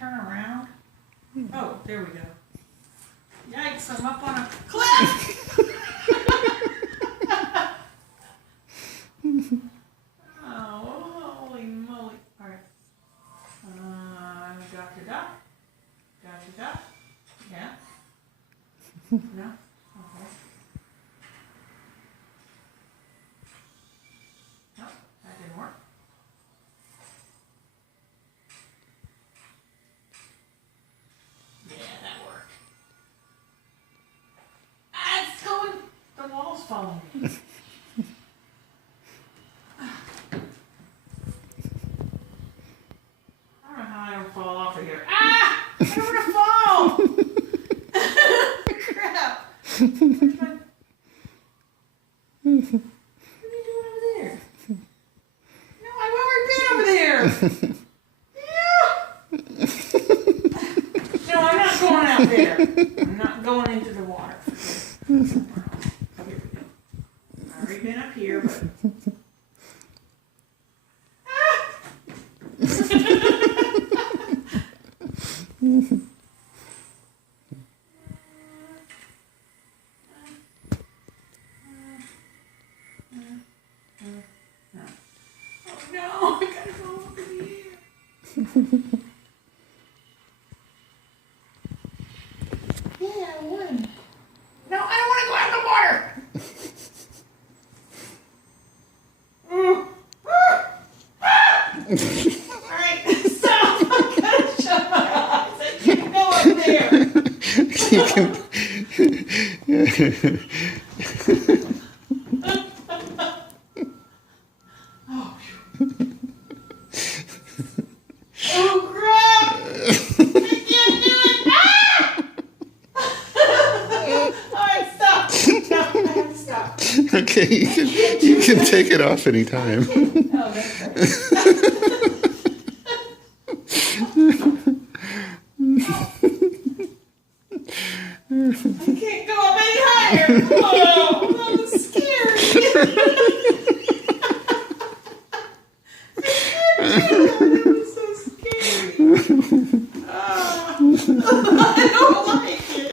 turn around. Oh, there we go. Yikes, I'm up on a cliff! Oh, holy moly. Alright. Dr. Duck. Dr. Duck. Yeah. No? Okay. No, that didn't work. Yeah, that worked. Ah, it's going. The wall's falling. I don't know how I don't fall off of here. Ah! I don't want to fall! Crap! Where's my... What are you doing over there? No, I've already been over there! Yeah! No, I'm not going out there. I'm not going into the water. Oh, here we go. I've already been up here, but... Oh no, I gotta go over here. Yeah, I would. No, I don't want to go out in the water. All right, stop. I gotta shut my eyes. I can't go up there. Oh, oh crap! I can't do it! Ah! All right, stop. Stop. I have to stop. Okay, you can take it off anytime. Oh, that's right. I can't go up any higher. Come on.